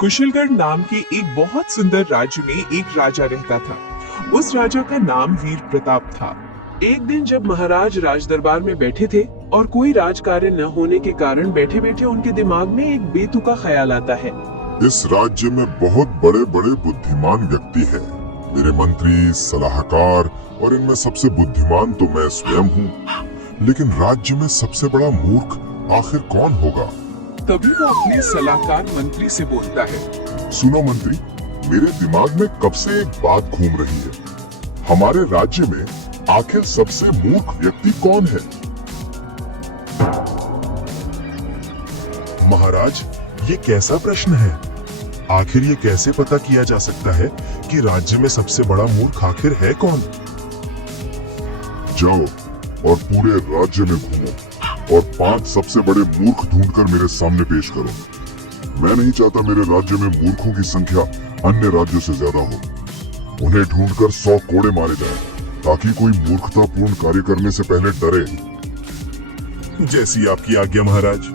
कुशलगढ़ नाम के एक बहुत सुंदर राज्य में एक राजा रहता था। उस राजा का नाम वीर प्रताप था। एक दिन जब महाराज राज दरबार में बैठे थे और कोई राज कार्य न होने के कारण बैठे बैठे उनके दिमाग में एक बेतुका ख्याल आता है। इस राज्य में बहुत बड़े बड़े बुद्धिमान व्यक्ति हैं। मेरे मंत्री, सलाहकार और इनमें सबसे बुद्धिमान तो मैं स्वयं हूँ। लेकिन राज्य में सबसे बड़ा मूर्ख आखिर कौन होगा? तभी वो अपने सलाहकार मंत्री से बोलता है। सुनो मंत्री, मेरे दिमाग में कब से एक बात घूम रही है। हमारे राज्य में आखिर सबसे मूर्ख व्यक्ति कौन है? महाराज, ये कैसा प्रश्न है? आखिर ये कैसे पता किया जा सकता है कि राज्य में सबसे बड़ा मूर्ख आखिर है कौन? जाओ और पूरे राज्य में घूमो और 5 सबसे बड़े मूर्ख ढूंढकर मेरे सामने पेश करो। मैं नहीं चाहता मेरे राज्य में मूर्खों की संख्या अन्य राज्यों से ज्यादा हो। उन्हें ढूंढकर 100 कोड़े मारे जाएं, ताकि कोई मूर्खतापूर्ण कार्य करने से पहले डरे। जैसी आपकी आज्ञा महाराज।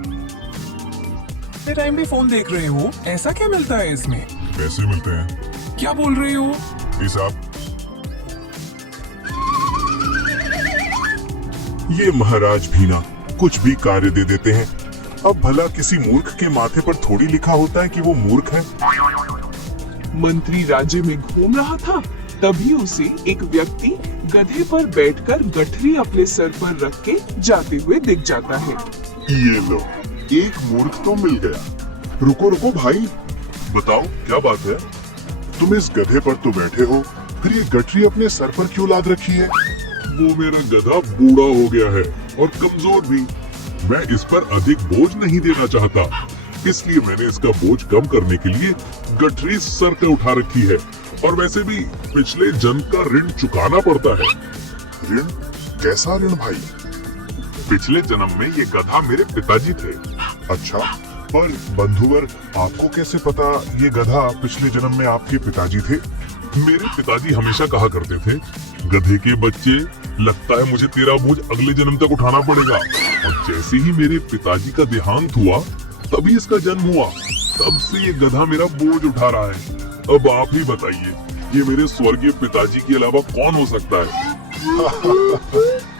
इतने टाइम पे फोन देख रहे हो, ऐसा क्या मिलता है इसमें? पैसे मिलते हैं। क्या बोल रहे हो? हिसाब। ये महाराज भी ना कुछ भी कार्य दे देते हैं। अब भला किसी मूर्ख के माथे पर थोड़ी लिखा होता है कि वो मूर्ख है। मंत्री राज्य में घूम रहा था, तभी उसे एक व्यक्ति गधे पर बैठकर गठरी अपने सर पर रख के जाते हुए दिख जाता है। ये लो, एक मूर्ख तो मिल गया। रुको रुको भाई, बताओ क्या बात है? तुम इस गधे पर तो बैठे हो, फिर ये गठरी अपने सर पर क्यों लाद रखी है? वो मेरा गधा बूढ़ा हो गया है और कमजोर भी। मैं इस पर अधिक बोझ नहीं देना चाहता, इसलिए मैंने इसका बोझ कम करने के लिए गठरी सर पे उठा रखी है। और वैसे भी पिछले जन्म का ऋण चुकाना पड़ता है। ऋण? कैसा ऋण भाई? पिछले जन्म में ये गधा मेरे पिताजी थे। अच्छा, पर बंधुवर, आपको कैसे पता ये गधा पिछले जन्म में आपके पिताजी थे? मेरे पिताजी हमेशा कहा करते थे, गधे के बच्चे, लगता है मुझे तेरा बोझ अगले जन्म तक उठाना पड़ेगा। और जैसे ही मेरे पिताजी का देहांत हुआ, तभी इसका जन्म हुआ। तब से ये गधा मेरा बोझ उठा रहा है। अब आप ही बताइए, ये मेरे स्वर्गीय पिताजी के अलावा कौन हो सकता है?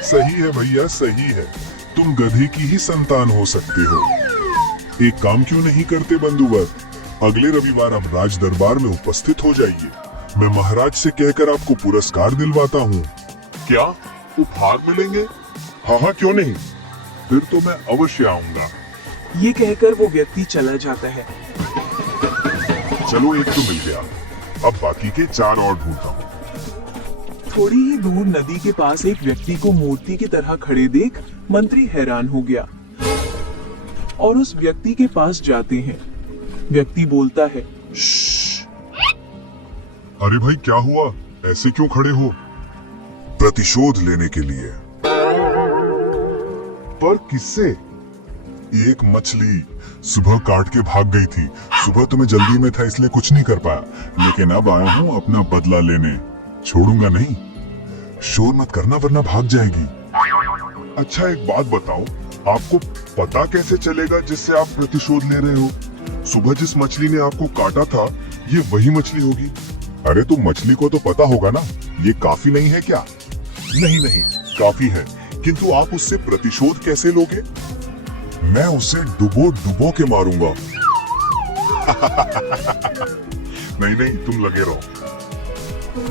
सही है भैया, सही है। तुम गधे की ही संतान हो सकते हो। एक काम क्यों नहीं करते बंधुवर? अगले रविवार आप राज दरबार में उपस्थित हो जाइए। मैं महाराज से कहकर आपको पुरस्कार दिलवाता हूँ। क्या उपहार मिलेंगे? हाँ हाँ, क्यों नहीं। फिर तो मैं अवश्य आऊंगा। ये कहकर वो व्यक्ति चला जाता है। चलो, एक तो मिल गया, अब बाकी के 4 और ढूंढता हूँ। थोड़ी ही दूर नदी के पास एक व्यक्ति को मूर्ति की तरह खड़े देख मंत्री हैरान हो गया और उस व्यक्ति के पास जाते हैं। व्यक्ति बोलता है, अरे भाई, क्या हुआ? ऐसे क्यों खड़े हो? प्रतिशोध लेने के लिए। पर किससे? एक मछली सुबह काट के भाग गई थी। सुबह तो मैं जल्दी में था इसलिए कुछ नहीं कर पाया, लेकिन अब आया हूँ अपना बदला लेने। छोड़ूंगा नहीं। शोर मत करना वरना भाग जाएगी। अच्छा, एक बात बताओ, आपको पता कैसे चलेगा जिससे आप प्रतिशोध ले रहे हो? सुबह जिस मछली ने आपको काटा था, ये वही मछली होगी। अरे तो मछली को तो पता होगा ना, ये काफी नहीं है क्या? नहीं नहीं, काफी है, किंतु आप उससे प्रतिशोध कैसे लोगे? मैं उसे डुबो डुबो के मारूंगा। नहीं नहीं, तुम लगे रहो।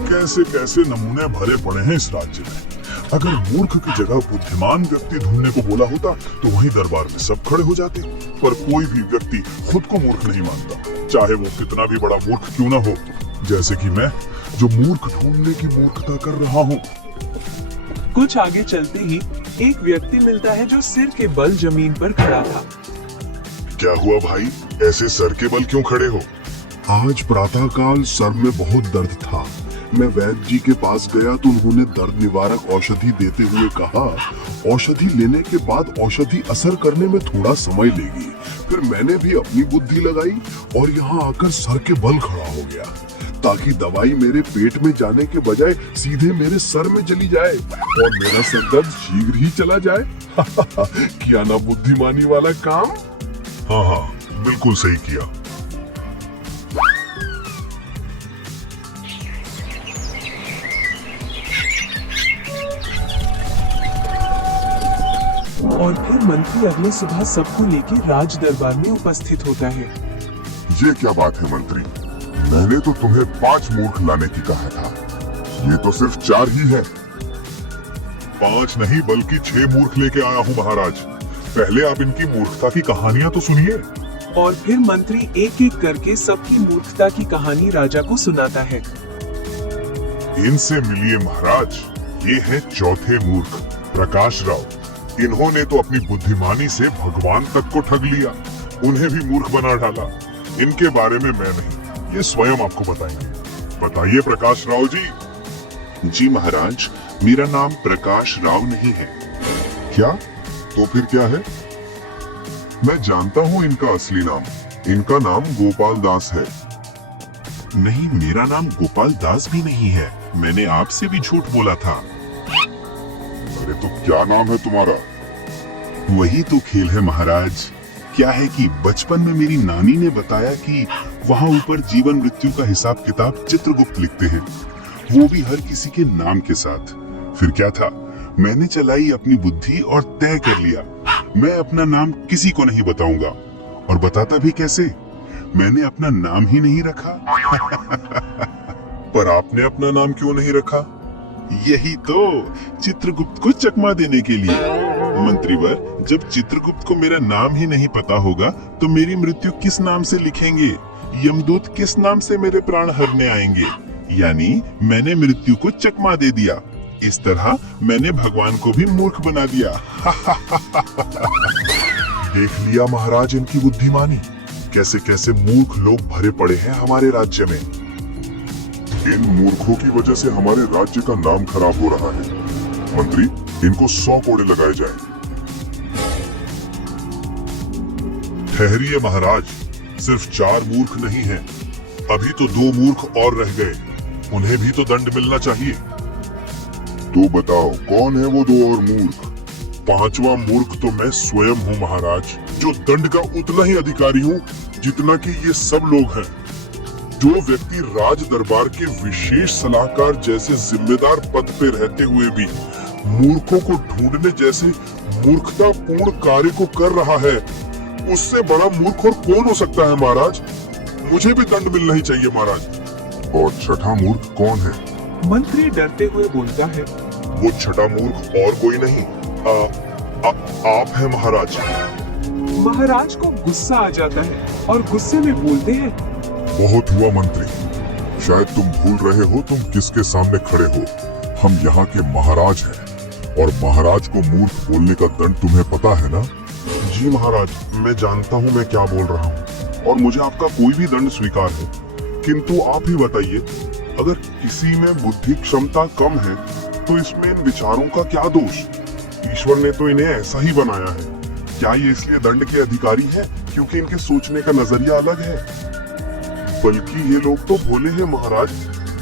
कैसे कैसे नमूने भरे पड़े हैं इस राज्य में। अगर मूर्ख की जगह बुद्धिमान व्यक्ति ढूंढने को बोला होता तो वहीं दरबार में सब खड़े हो जाते। पर कोई भी व्यक्ति खुद को मूर्ख नहीं मानता, चाहे वो कितना भी बड़ा मूर्ख क्यों ना हो। जैसे कि मैं, जो मूर्ख ढूंढने की मूर्खता कर रहा हूँ। कुछ आगे चलते ही एक व्यक्ति मिलता है जो सिर के बल जमीन पर खड़ा था। क्या हुआ भाई, ऐसे सर के बल क्यों खड़े हो? आज प्रातःकाल सर में बहुत दर्द था। मैं वैद्य जी के पास गया तो उन्होंने दर्द निवारक औषधि देते हुए कहा, औषधि लेने के बाद औषधि असर करने में थोड़ा समय लेगी। फिर मैंने भी अपनी बुद्धि लगाई और यहाँ आकर सर के बल खड़ा हो गया, ताकि दवाई मेरे पेट में जाने के बजाय सीधे मेरे सर में चली जाए और मेरा सर दर्द शीघ्र ही चला जाए। किया ना बुद्धिमानी वाला काम? हाँ हाँ, बिल्कुल सही किया। मंत्री अगले सुबह सबको लेके राज दरबार में उपस्थित होता है। ये क्या बात है मंत्री, मैंने तो तुम्हें 5 मूर्ख लाने की कहा था, ये तो सिर्फ 4 ही है। 5 नहीं बल्कि 6 मूर्ख लेके आया हूँ महाराज। पहले आप इनकी मूर्खता की कहानियां तो सुनिए। और फिर मंत्री एक एक करके सबकी मूर्खता की कहानी राजा को सुनाता है। इनसे मिलिए महाराज, ये है चौथे मूर्ख प्रकाश राव। इन्होंने तो अपनी बुद्धिमानी से भगवान तक को ठग लिया, उन्हें भी मूर्ख बना डाला। इनके बारे में मैं नहीं, ये स्वयं आपको बताएंगे। बताइए प्रकाश राव जी। जी महाराज, मेरा नाम प्रकाश राव नहीं है। क्या? तो फिर क्या है? मैं जानता हूँ इनका असली नाम, इनका नाम गोपाल दास है। नहीं, मेरा नाम गोपाल दास भी नहीं है, मैंने आपसे भी झूठ बोला था। अरे तो क्या नाम है तुम्हारा? वही तो खेल है महाराज। क्या है कि बचपन में मेरी नानी ने बताया कि वहाँ ऊपर जीवन मृत्यु का हिसाब किताब चित्रगुप्त लिखते हैं, वो भी हर किसी के नाम के साथ। फिर क्या था, मैंने चलाई अपनी बुद्धि और तय कर लिया, मैं अपना नाम किसी को नहीं बताऊंगा। और बताता भी कैसे, मैंने अपना नाम ही नहीं रखा। पर आपने अपना नाम क्यों नहीं रखा? यही तो, चित्रगुप्त को चकमा देने के लिए। मंत्रीवर, जब चित्रगुप्त को मेरा नाम ही नहीं पता होगा तो मेरी मृत्यु किस नाम से लिखेंगे, यमदूत किस नाम से मेरे प्राण हरने आएंगे। यानी मैंने मृत्यु को चकमा दे दिया। इस तरह मैंने भगवान को भी मूर्ख बना दिया। देख लिया महाराज इनकी बुद्धिमानी, कैसे कैसे मूर्ख लोग भरे पड़े हैं हमारे राज्य में। इन मूर्खों की वजह से हमारे राज्य का नाम खराब हो रहा है। मंत्री, इनको 100 कोड़े लगाए जाएं। ठहरिए महाराज, सिर्फ 4 मूर्ख नहीं हैं, अभी तो 2 मूर्ख और रह गए, उन्हें भी तो दंड मिलना चाहिए। तो बताओ कौन है वो 2 और मूर्ख? 5वां मूर्ख तो मैं स्वयं हूँ महाराज, जो दंड का उतना ही अधिकारी हूँ जितना कि ये सब लोग हैं। जो व्यक्ति राज दरबार के विशेष सलाहकार जैसे जिम्मेदार पद पे रहते हुए भी मूर्खों को ढूंढने जैसे मूर्खतापूर्ण कार्य को कर रहा है, उससे बड़ा मूर्ख और कौन हो सकता है महाराज? मुझे भी दंड मिलना ही चाहिए महाराज। और छठा मूर्ख कौन है? मंत्री डरते हुए बोलता है। वो छठा मूर्ख और कोई नहीं, आप हैं महाराज। महाराज को गुस्सा आ जाता है और गुस्से में बोलते हैं, बहुत हुआ मंत्री, शायद तुम भूल रहे हो तुम किसके सामने खड़े हो। हम यहाँ के महाराज हैं और महाराज को मूर्ख बोलने का दंड तुम्हें पता है ना? जी महाराज, मैं जानता हूँ मैं क्या बोल रहा हूँ और मुझे आपका कोई भी दंड स्वीकार है, किंतु आप ही बताइए, अगर किसी में बुद्धि क्षमता कम है तो इसमें इन विचारों का क्या दोष? ईश्वर ने तो इन्हें ऐसा ही बनाया है। क्या ये इसलिए दंड के अधिकारी है क्योंकि इनके सोचने का नजरिया अलग है? बल्कि ये लोग तो भोले हैं महाराज,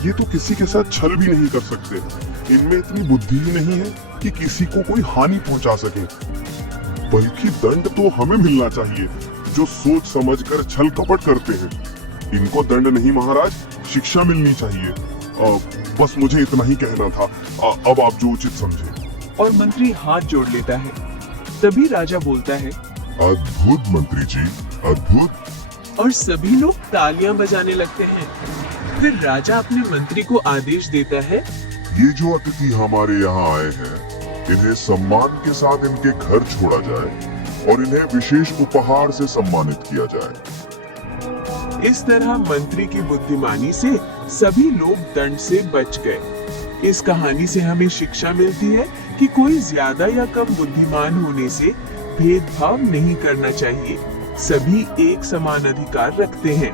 ये तो किसी के साथ छल भी नहीं कर सकते। इनमें इतनी बुद्धि ही नहीं है कि किसी को कोई हानि पहुंचा सके। बल्कि दंड तो हमें मिलना चाहिए जो सोच समझकर छल कपट करते हैं। इनको दंड नहीं महाराज, शिक्षा मिलनी चाहिए। बस मुझे इतना ही कहना था, अब आप जो उचित समझे। और मंत्री हाथ जोड़ लेता है। तभी राजा बोलता है, अद्भुत मंत्री जी, अद्भुत। और सभी लोग तालियां बजाने लगते हैं। फिर राजा अपने मंत्री को आदेश देता है, ये जो अतिथि हमारे यहाँ आए हैं, इन्हें सम्मान के साथ इनके घर छोड़ा जाए और इन्हें विशेष उपहार से सम्मानित किया जाए। इस तरह मंत्री की बुद्धिमानी से सभी लोग दंड से बच गए। इस कहानी से हमें शिक्षा मिलती है कि कोई ज्यादा या कम बुद्धिमान होने से भेदभाव नहीं करना चाहिए। सभी एक समान अधिकार रखते हैं।